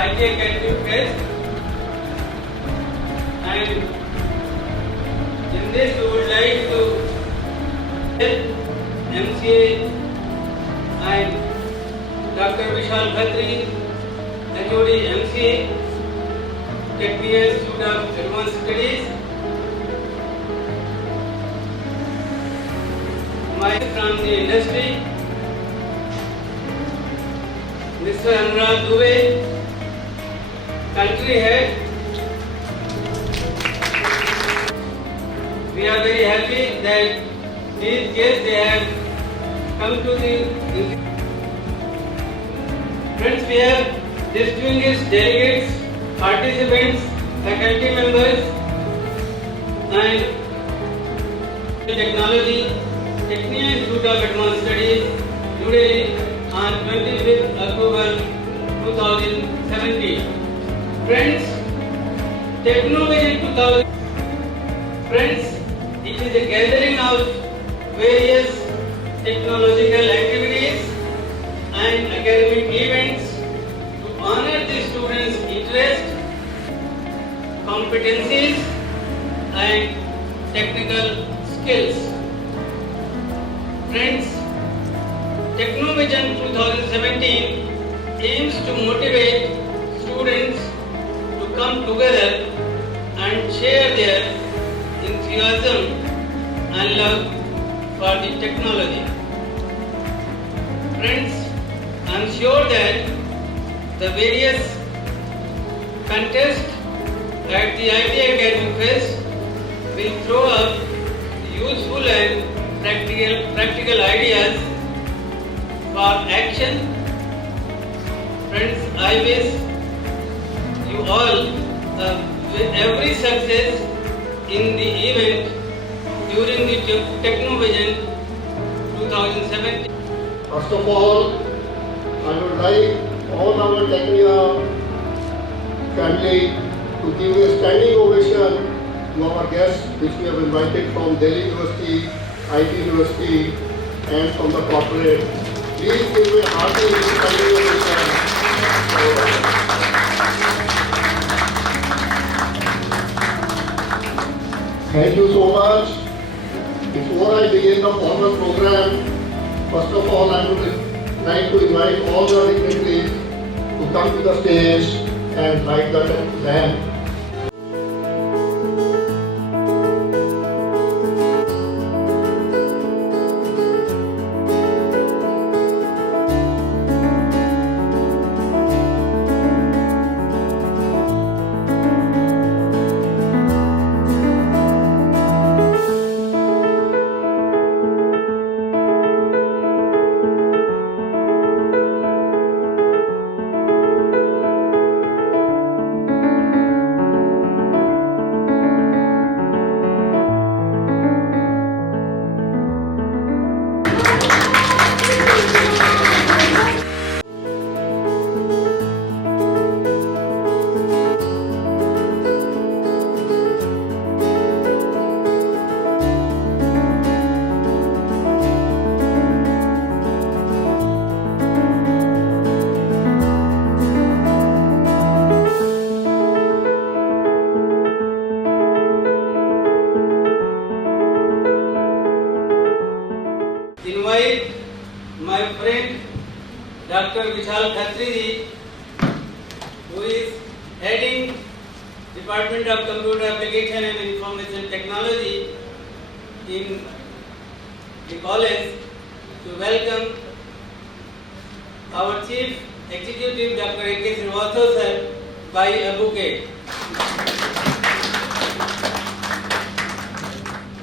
IT Academic Fest, and in this we would like to MCA and Dr. Vishal Khatri, HOD MCA, Tecnia Institute of Advanced Studies, my from the industry, Mr. Anurag Dubey, country head. We are very happy that these guests they have come to the friends. We have distinguished delegates, participants, faculty members, and technology, Tecnia Institute of Advanced Studies, New Delhi, on 25th October 2017. Friends, Tecnovision 2000. Friends, it is a gathering of various technological activities and academic events to honor the students' interest, competencies, and technical skills. Friends, Tecnovision 2017 aims to motivate students to come together and share their enthusiasm and love for the technology. Friends, I am sure that the various contests at the IT Academic Fest will throw up useful and practical ideas for action. Friends, I wish you all every success in the event during the Tecnovision 2017. First of all, I would like all our Tecnia family to give a standing ovation to our guests which we have invited from Delhi University, IT University, and from the corporate. Please give a hearty standing ovation. Thank you so much. Before I begin the formal program, first of all I would like to invite all the dignitaries to come to the stage and light the lamp. Invite my friend Dr. Vishal Khatri, who is heading Department of Computer Application and Information Technology in the college, to welcome our Chief Executive Dr. A.K. Srivastava sir by a bouquet.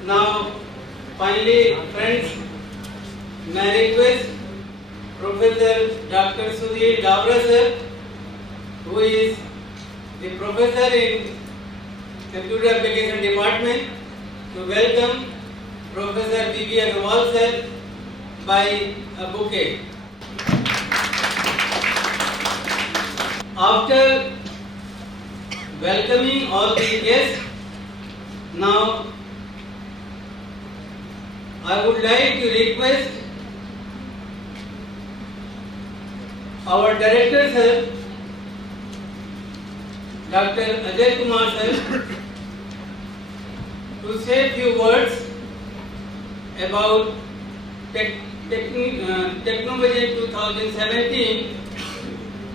Now, finally, friends, may I request Professor Dr. Sudhir Davra sir, who is the professor in Computer Application Department, to welcome Professor B.B. Agarwal sir by a bouquet. After welcoming all the guests, now I would like to request our director sir Dr. Ajay Kumar sir to say few words about Tecnovision 2017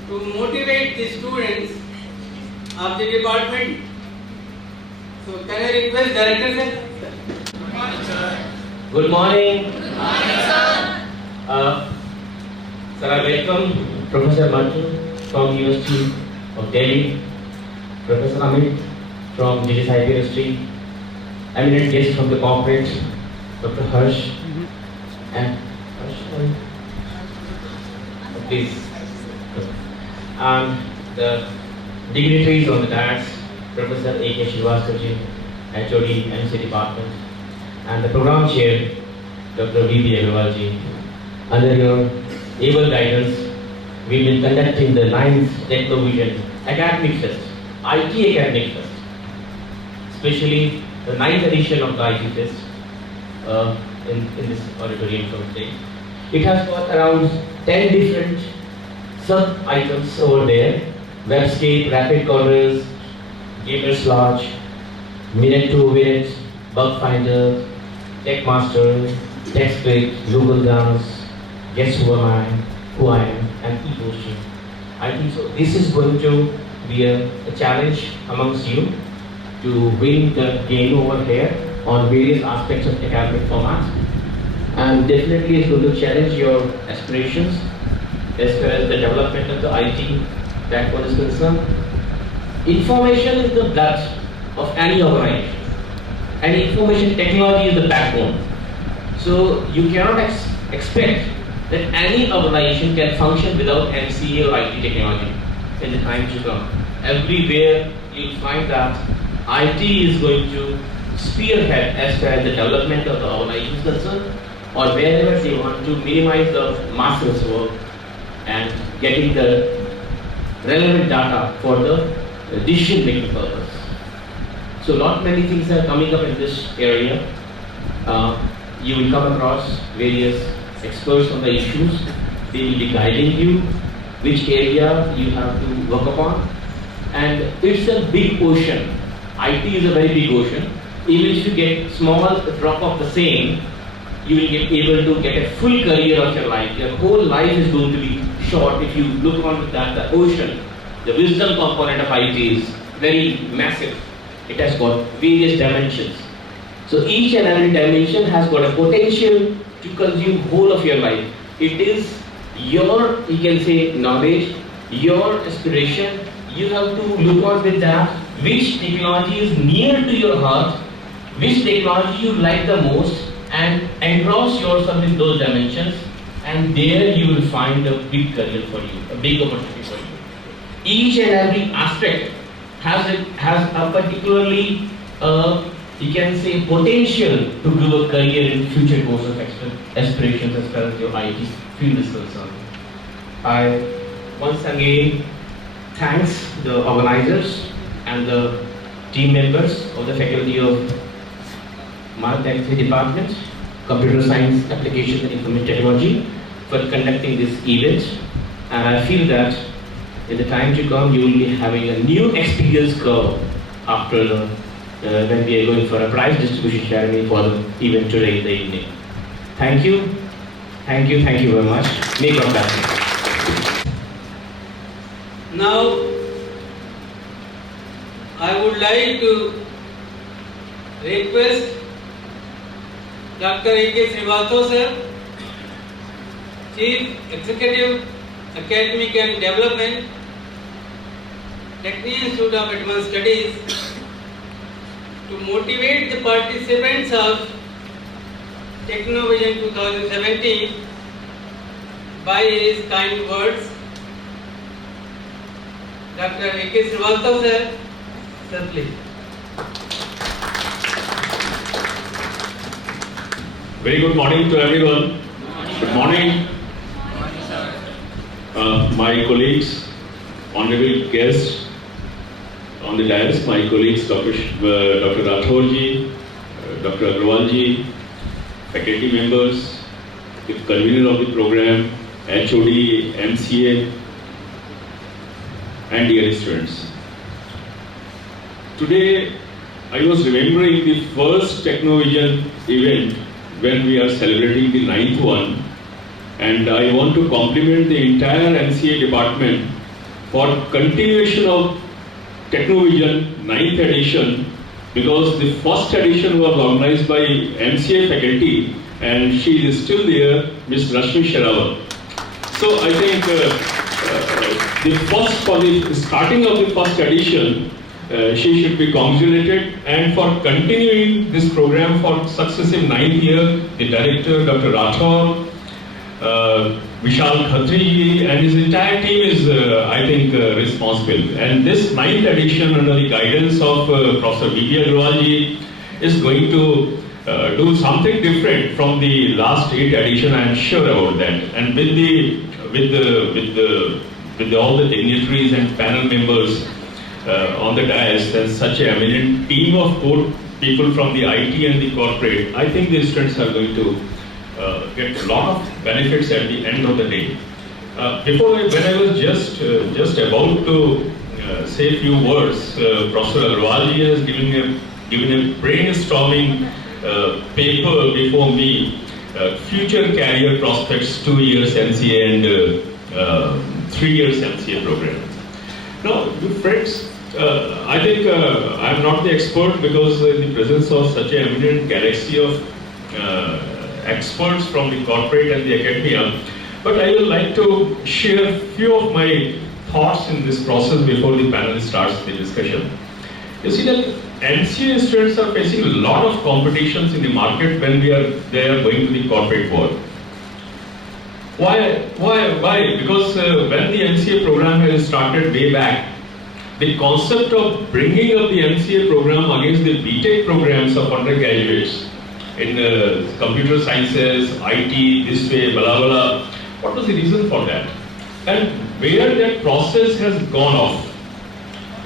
to motivate the students of the department. So can I request Director sir? Good morning. Good morning, sir. Sir, I welcome Professor Martin from University of Delhi, Professor Amit from GGSIP University, eminent guests from the corporate, Dr. Harsh, and please, and the dignitaries on the dais, Professor A.K. Srivastavji, HOD, MC Department, and the program chair, Dr. V.B. Agrawalji. Under your able guidance, we will conducting the 9th Tecnovision Academic Fest, IT Academic Fest, especially the 9th edition of the IT Fest in this auditorium from today. It has got around 10 different sub-items over there: Webscape, Rapid Corners, Gamers Lodge, Minute to Minute, Bug Finder, Tech Master, TechScript, Google Dance, Guess Who Am and e-posting. I think so. This is going to be a challenge amongst you to win the game over here on various aspects of academic formats, and definitely it's going to challenge your aspirations as far as the development of the IT backbone is concerned. Information is the blood of any organization, and information technology is the backbone. So you cannot expect that any organization can function without MCA or IT technology in the time to come. Everywhere you'll find that IT is going to spearhead as far as the development of the organization is concerned, or wherever they want to minimize the master's work and getting the relevant data for the decision making purpose. So lot many things are coming up in this area. You will come across various experts on the issues. They will be guiding you which area you have to work upon, and it's a big ocean. IT is a very big ocean. Even if you get small drop of the same, you will be able to get a full career of your life. Your whole life is going to be short if you look on that the ocean. The wisdom component of IT is very massive. It has got various dimensions. So each and every dimension has got a potential to consume whole of your life. It is your, you can say, knowledge, your aspiration. You have to look on with that, which technology is near to your heart, which technology you like the most, and engross yourself in those dimensions, and there you will find a big career for you, a big opportunity for you. Each and every aspect has a particularly, you can say, potential to give a career in future course of aspirations as far as your IT field is concerned. I once again thanks the organizers and the team members of the faculty of Tech Department, Computer Science, Application and Information Technology for conducting this event. And I feel that in the time to come you will be having a new experience curve after when we are going for a prize distribution ceremony for the event today in the evening. Thank you. Thank you very much. May God bless you. Now, I would like to request Dr. A.K. Srivastav sir, Chief Executive, Academic and Development, Tecnia Institute of Advanced Studies, to motivate the participants of Tecnovision 2017 by his kind words. Dr. A.K. Srivastav sir, please. Very good morning to everyone. Good morning. My colleagues, honorable guests on the dais, my colleagues Dr. Rathorji, Dr. Agrawalji, faculty members, the convener of the program, HOD, MCA, and dear students. today I was remembering the first Tecnovision event when we are celebrating the 9th one, and I want to compliment the entire MCA department for continuation of Tecnovision 9th edition, because the first edition was organized by MCA faculty and she is still there, Ms. Rashmi Sherawat. So I think for the starting of the first edition, she should be congratulated, and for continuing this program for successive 9th year, the director Dr. Rathore, Vishal Khatri and his entire team is, I think, responsible. And this 9th edition, under the guidance of Professor B.B. Agrawal is going to do something different from the last 8 edition. I am sure about that. And with all the dignitaries and panel members on the dais, and such an eminent team of both people from the IT and the corporate, I think the students are going to get a lot of benefits at the end of the day. When I was just about to say a few words, Professor Agrawal has given a brainstorming paper before me, future career prospects, 2 years MCA and 3 years MCA program. Now, friends, I think I am not the expert, because in the presence of such an eminent galaxy of experts from the corporate and the academia, but I would like to share a few of my thoughts in this process before the panel starts the discussion. You see that MCA students are facing a lot of competitions in the market when they are going to the corporate world. Why? Because when the MCA program has started way back, the concept of bringing up the MCA program against the BTech programs of undergraduates in computer sciences, IT, this way, blah, blah, what was the reason for that? And where that process has gone off,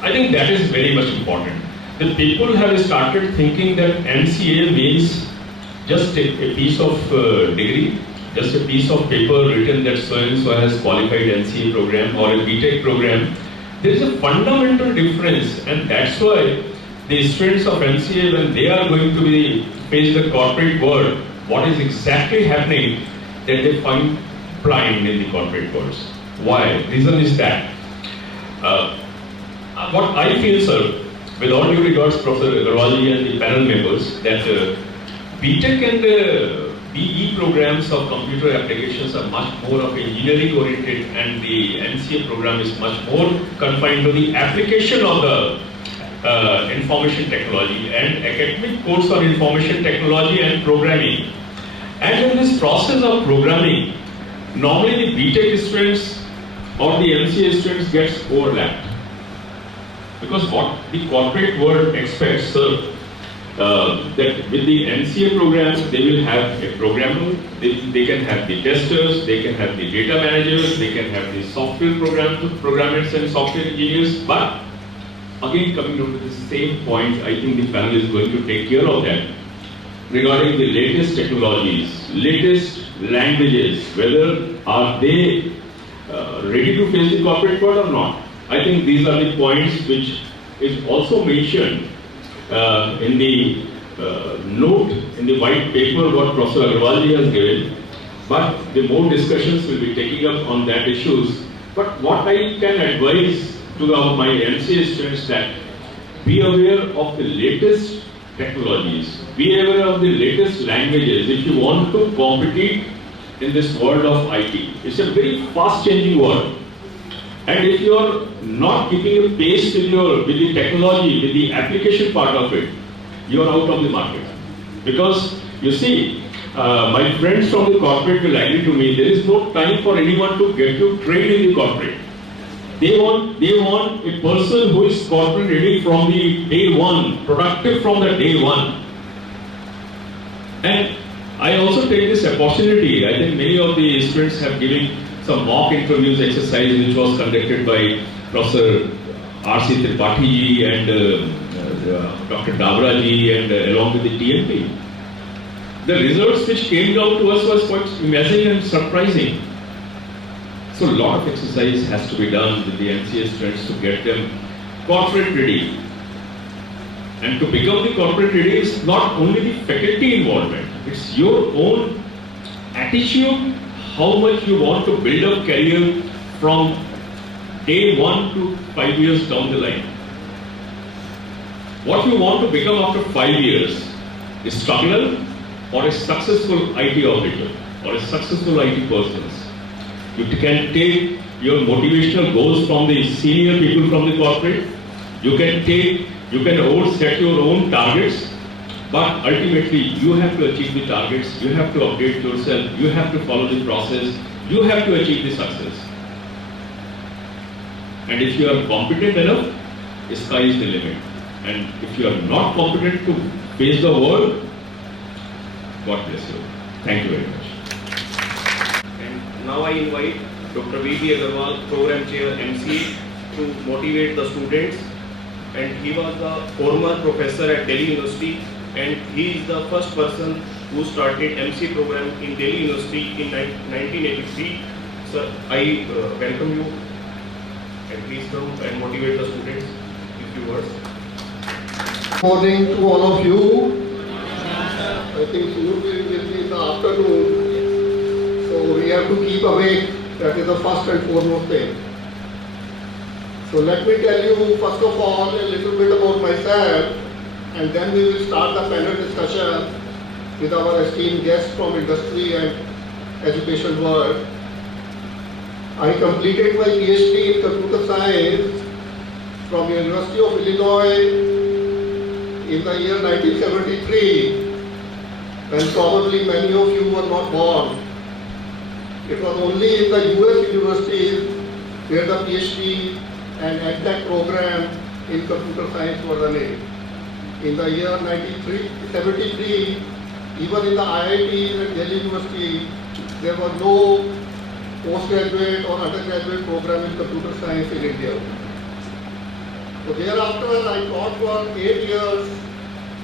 I think that is very much important. The people have started thinking that MCA means just a piece of degree, just a piece of paper written that so-and-so has qualified MCA program or a BTech program. There is a fundamental difference, and that's why the students of MCA, when they are going to face the corporate world, what is exactly happening, that they find blind in the corporate world. Why? Reason is that what I feel, sir, with all due regards, Professor Agrawal and the panel members, that BTech and BE programs of computer applications are much more of engineering oriented, and the MCA program is much more confined to the application of the information technology and academic course on information technology and programming. And in this process of programming, normally the BTech students or the MCA students gets overlapped. Because what the corporate world expects, sir, that with the MCA programs, they will have a programmer, they can have the testers, they can have the data managers, they can have the software programmers and software engineers. But again, coming down to the same point, I think the panel is going to take care of that. Regarding the latest technologies, latest languages, whether are they ready to face the corporate world or not. I think these are the points which is also mentioned in the note, in the white paper what Professor Agrawal has given, but the more discussions will be taking up on that issues. But what I can advise to my MCA students, that be aware of the latest technologies, be aware of the latest languages if you want to compete in this world of IT. It's a very fast changing world. And if you are not keeping a pace with the technology, with the application part of it, you are out of the market. Because you see, my friends from the corporate will agree to me, there is no time for anyone to get you trained in the corporate. They want a person who is corporate ready from the day one, productive from the day one. And I also take this opportunity, I think many of the students have given some mock interviews exercise which was conducted by Professor R.C. Tripathi and Dr. Dabra ji and along with the TMP. The results which came down to us was quite amazing and surprising. So a lot of exercise has to be done with the MCA students to get them corporate ready. And to become the corporate leader is not only the faculty involvement, it's your own attitude, how much you want to build up career from day 1 to 5 years down the line. What you want to become after 5 years, a struggler or a successful IT operator or a successful IT person. You can take your motivational goals from the senior people from the corporate. You can all set your own targets, but ultimately you have to achieve the targets, you have to update yourself, you have to follow the process, you have to achieve the success. And if you are competent enough, the sky is the limit. And if you are not competent to face the world, God bless you. Thank you very much. And now I invite Dr. V.B. Agarwal, Program Chair, MCA, to motivate the students. And he was the former professor at Delhi University, and he is the first person who started MC program in Delhi University in 1983. Sir, I welcome you, and please come and motivate the students with few words. Good morning to all of you. I think soon we will be in the afternoon, so we have to keep awake. That is the first and foremost thing. So let me tell you first of all a little bit about myself, and then we will start the panel discussion with our esteemed guests from industry and education world. I completed my PhD in computer science from University of Illinois in the year 1973, when probably many of you were not born. It was only in the US universities where the PhD and EdTech program in computer science were running. In the year 1973, even in the IITs and Delhi University, there was no postgraduate or undergraduate program in computer science in India. So thereafter, I taught for 8 years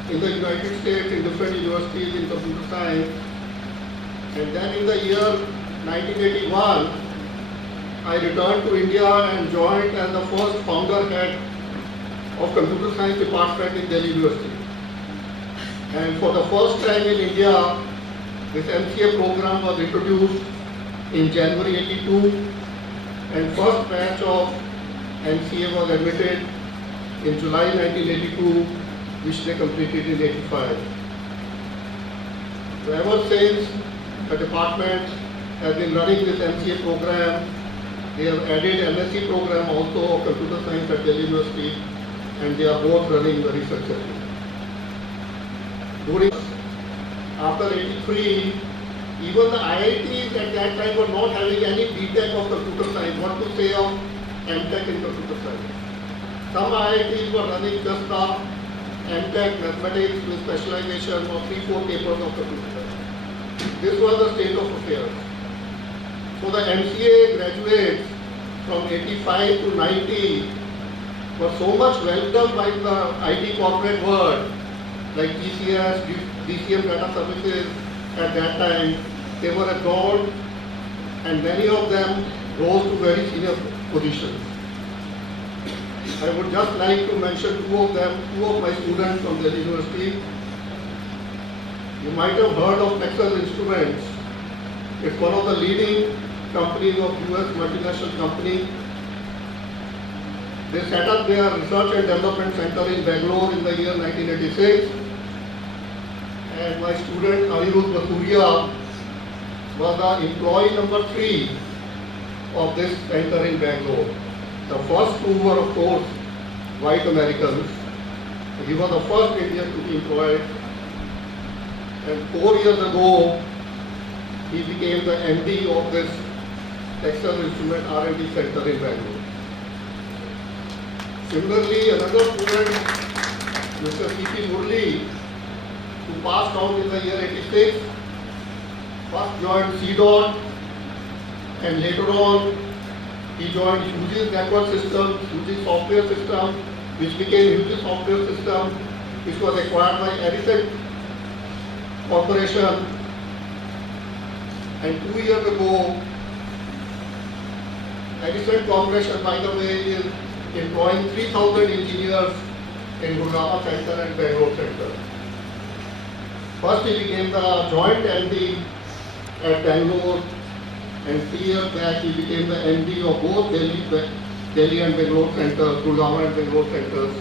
in the United States in different universities in computer science. And then in the year 1981, I returned to India and joined as the first founder head of computer science department in Delhi University. And for the first time in India, this MCA program was introduced in January 82, and first batch of MCA was admitted in July 1982, which they completed in 85. So ever since, the department has been running this MCA program. They have added MSc program also of computer science at Delhi University, and they are both running very successfully. After 83, even the IITs at that time were not having any BTech of computer science. What to say of MTech in computer science? Some IITs were running just the MTech mathematics with specialization of 3-4 papers of computer science. This was the state of affairs. So the MCA graduates from 85 to 90 were so much welcomed by the IT corporate world, like TCS, DCM Data Services at that time. They were adored, and many of them rose to very senior positions. I would just like to mention two of them, two of my students from Delhi University. You might have heard of Texas Instruments. It's one of the leading companies of US multinational company. They set up their research and development center in Bangalore in the year 1986. And my student Anirudh Basuria was the employee number 3 of this center in Bangalore. The first two were, of course, white Americans. He was the first Indian to be employed. And 4 years ago, he became the MD of this Texas Instrument R&D Center in Bangalore. Similarly, another student, Mr. C.P. Murli, who passed out in the year 86, first joined CDOT, and later on he joined Hughes Network System, Hughes Software System, which became Hughes Software System, which was acquired by Edison Corporation. And 2 years ago, Edison Corporation, by the way, is employing 3,000 engineers in Gurgaon Center and Bangalore Center. First he became the joint MD at Bangalore, and 3 years back he became the MD of both Delhi and Bangalore Center, Gurgaon and Bangalore Centers,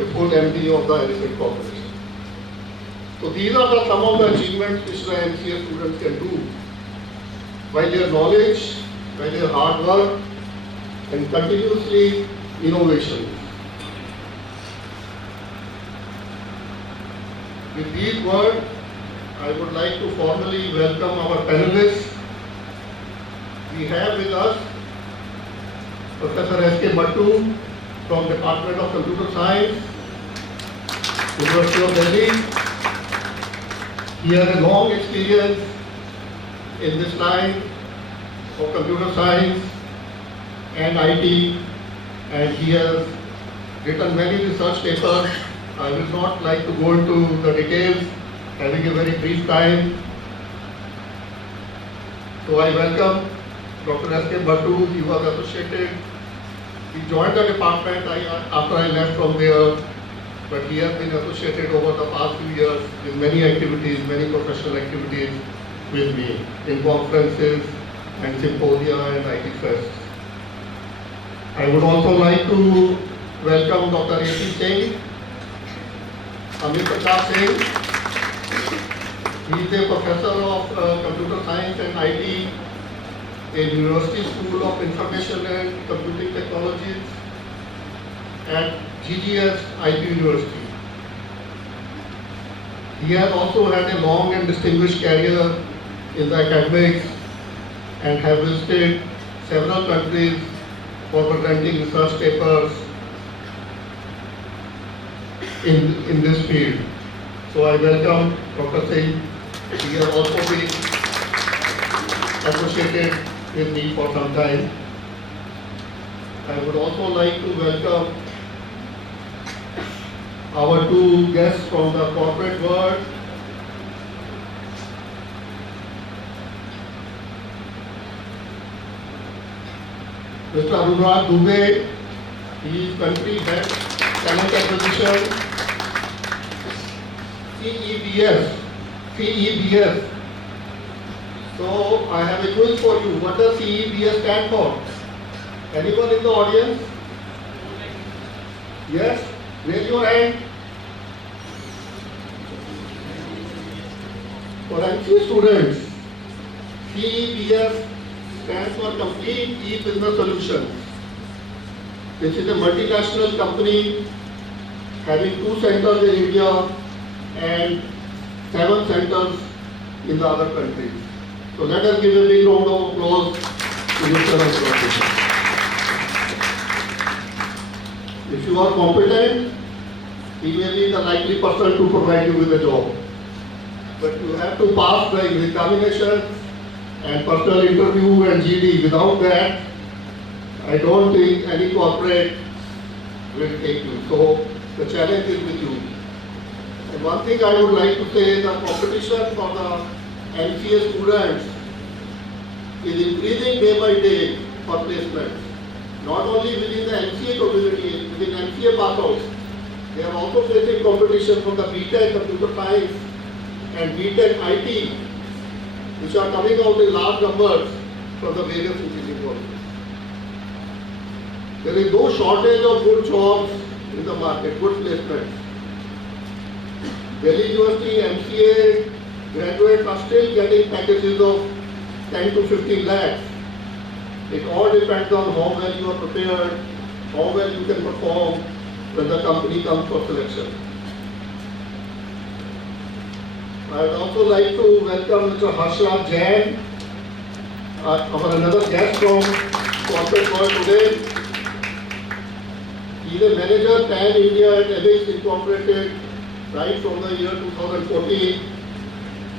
a full MD of the Edison Corporation. So these are some of the achievements which the MCA students can do by their knowledge, by their hard work, and continuously innovation. With these words, I would like to formally welcome our panelists. We have with us Professor S.K. Mattu from Department of Computer Science, University of Delhi. He has a long experience in this line of computer science and IT, and he has written many research papers. I will not like to go into the details, having a very brief time. So I welcome Dr. S.K. Mattu. He was associated. He joined the department after I left from there, but he has been associated over the past few years with many activities, many professional activities with me in conferences and symposia and IT fests. I would also like to welcome Dr. A.P. Singh, Amit Pratap Singh. He is a professor of computer science and IT in University School of Information and Computing Technologies at GGS IP University. He has also had a long and distinguished career in the academics and have visited several countries for presenting research papers in this field. So I welcome Dr. Singh. He has also been associated with me for some time. I would also like to welcome our 2 guests from the corporate world. Mr. Anurag Dubey, he is country head, talent acquisition, CEBS. So I have a quiz for you. What does CEBS stand for? Anyone in the audience? Yes? Raise your hand. For MCA students, CEBS stands for Complete E-Business Solutions. This is a multinational company having 2 centers in India and 7 centers in the other countries. So let us give a big round of applause to Mr. Anurag. If you are competent, he may be the likely person to provide you with a job. But you have to pass the examinations and personal interview and GD. Without that, I don't think any corporate will take you. So the challenge is with you. And one thing I would like to say, the competition for the MCA students is increasing day by day for placements. Not only within the MCA community, within MCA pathos, they are also facing competition from the BTech Computer Science and BTech IT, which are coming out in large numbers from the various engineering colleges. There is no shortage of good jobs in the market, good placements. Delhi University MCA graduates are still getting packages of 10 to 15 lakhs. It all depends on how well you are prepared, how well you can perform when the company comes for selection. I would also like to welcome Mr. Harshraj Jain, our another guest from corporate world today. He is a manager Pan India at Edix Incorporated right from the year 2014,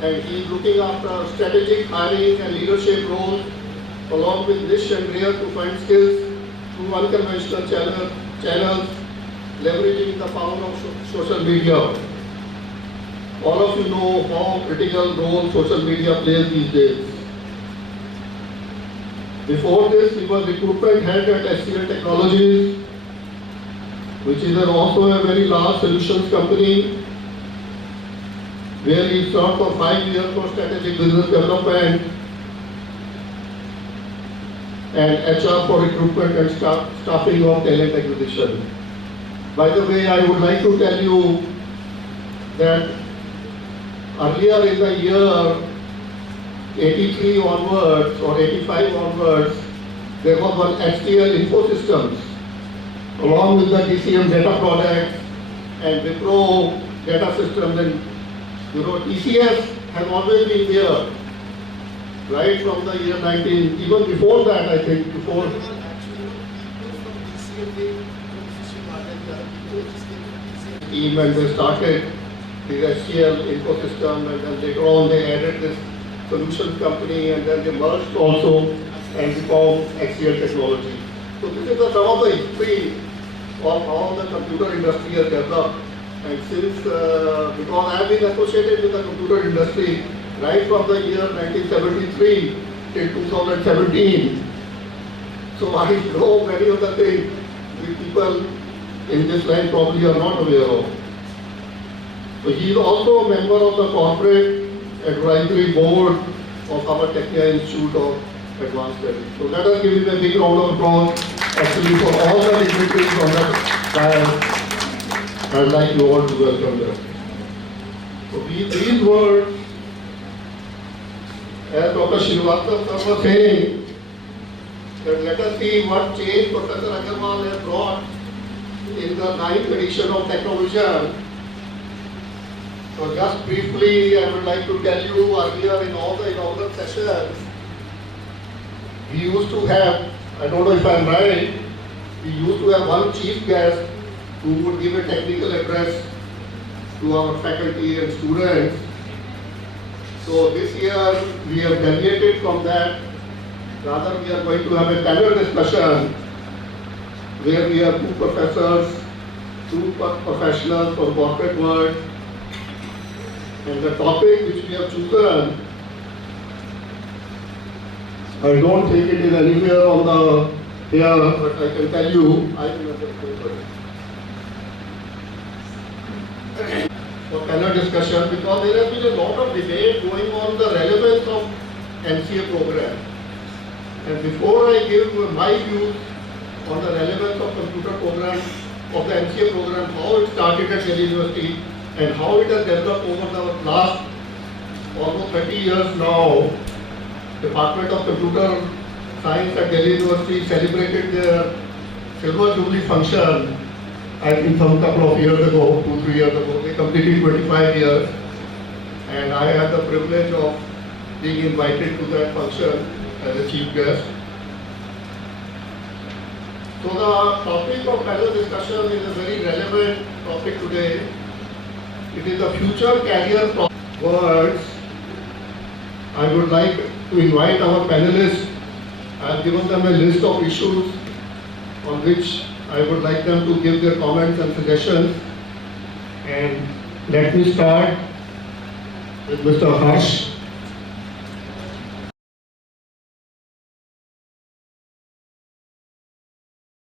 and he is looking after strategic hiring and leadership roles along with niche and rare to find skills through unconventional channels, leveraging the power of social media. All of you know how critical role social media plays these days. Before this, he was recruitment head at SCL Technologies. which is also a very large solutions company, where he served for 5 years for strategic business development and HR for recruitment and staffing of talent acquisition. By the way, I would like to tell you that earlier in the year 83 onwards or 85 onwards, there was one HCL Infosystems along with the TCM data products and Wipro data systems, and TCS has always been there, right from the year 19, even before that, I think, before. Team, and they started the HCL ecosystem, and then later on they added this solutions company, and then they merged also and formed HCL Technology. So this is some of the history of how the computer industry has developed. And since, because I have been associated with the computer industry right from the year 1973 till 2017, so I know many of the things which people in this line probably are not aware of. So he is also a member of the corporate advisory board of our Tecnia Institute of Advanced Studies. So let us give him a big round of applause actually for all the dignitaries on that side. I'd like you all to welcome them. So these words, as Dr. Srivastava was saying, that let us see what change Professor Agarwal has brought in the 9th edition of Tecnovision. So just briefly, I would like to tell you earlier in all the inaugural sessions, we used to have, I don't know if I'm right, we used to have one chief guest who would give a technical address to our faculty and students. So this year we have deviated from that. Rather, we are going to have a panel discussion where we have 2 professors, 2 professionals from corporate world, and the topic which we have chosen, I don't think it is anywhere on the here, but I can tell you, I remember for panel discussion, because there has been a lot of debate going on the relevance of MCA program. And before I give my views on the relevance of computer program, of the MCA program, how it started at Delhi University and how it has developed over the last almost 30 years now. Department of Computer Science at Delhi University celebrated their Silver Jubilee function, I think some couple of years ago, 2-3 years ago. They completed 25 years, and I had the privilege of being invited to that function as a chief guest. So the topic of panel discussion is a very relevant topic today. It is the future career words. I would like to invite our panelists. I have given them a list of issues on which I would like them to give their comments and suggestions. And let me start with Mr. Harsh.